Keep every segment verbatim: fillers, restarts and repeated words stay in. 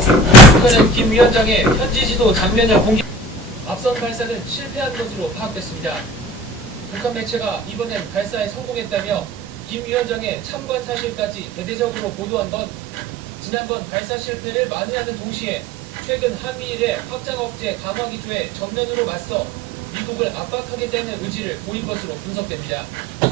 북한은 김 위원장의 현지 지도 장면을 공개. 앞선 발사는 실패한 것으로 파악됐습니다. 북한 매체가 이번엔 발사에 성공했다며 김 위원장의 참관 사실까지 대대적으로 보도한 건 지난번 발사 실패를 만회하는 동시에 최근 한미일의 확장 억제 강화 기조에 정면으로 맞서 미국을 압박하겠다는 의지를 보인 것으로 분석됩니다.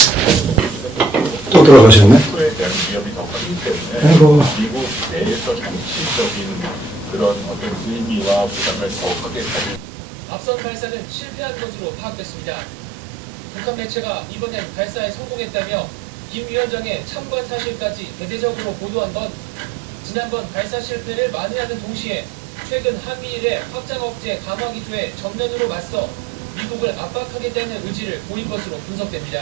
또 들어가셨네? 에 대한 위협이 더 크기 때문에 아이고. 미국 내에서 정치적인 그런 어떤 의미와 부담을 더 크게 가질. 앞선 발사는 실패한 것으로 파악됐습니다. 북한 매체가 이번엔 발사에 성공했다며 김 위원장의 참관 사실까지 대대적으로 보도한 건 지난번 발사 실패를 만회하는 동시에 최근 한미일의 확장 억제 강화 기조에 정면으로 맞서 미국을 압박하겠다는 의지를 보인 것으로 분석됩니다.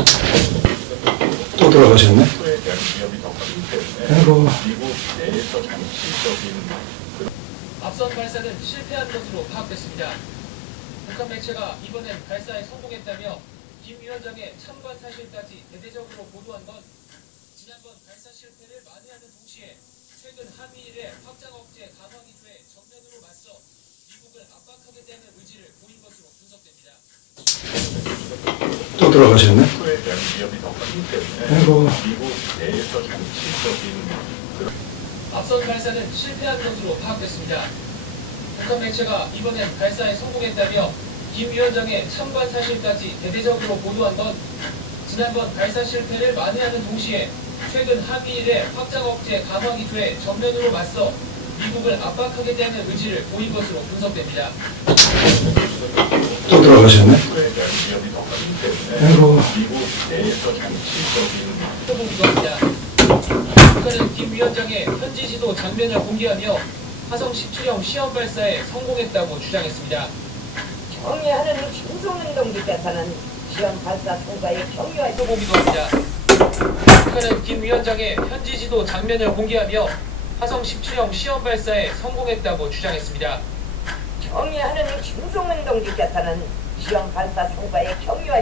또 들어가셨네? 에 대한 위협이 더 크기 때문에 아이고. 미국 내에서 정치적인 그런. 앞선 발사는 실패한 것으로 파악됐습니다. 북한 매체가 이번엔 발사에 성공했다며 김 위원장의 참관 사실까지 대대적으로 보도한 건 지난번 발사 실패를 만회하는 동시에 최근 한미일의 확장 억제 강화 기조에 정면으로 맞서 미국을 압박하겠다는 의지를 보인 것으로 분석됩니다. 또 들어가셨네? 에 대한 위협이 더 크기 때문에 아이고. 미국 내에서 정치적인 그런. 앞선 발사는 실패한 것으로 파악됐습니다. 북한 매체가 이번엔 발사에 성공했다며 김 위원장의 참관 사실까지 대대적으로 보도한 건 지난번 발사 실패를 만회하는 동시에 최근 한미일의 확장 억제 강화 기조에 정면으로 맞서 미국을 압박하겠다는 의지를 보인 것으로 분석됩니다. 또 들어가셨네? 에 대한 위협이 더 크기 때문에 아이고. 미국 내에서 정치적인 보기도 합니다. 북한은 김 위원장의 현지 지도 장면을 공개하며 화성 십칠형 시험 발사에 성공했다고 주장했습니다. 정리하는 김성능 동지께서는 시험 발사 성과에 격려할 또 보기도 합니다. 북한은 김 위원장의 현지 지도 장면을 공개하며 화성 십칠형 시험 발사에 성공했다고 주장했습니다. 정리하는 김성능 동지께서는 시험 발사 성과에 격려할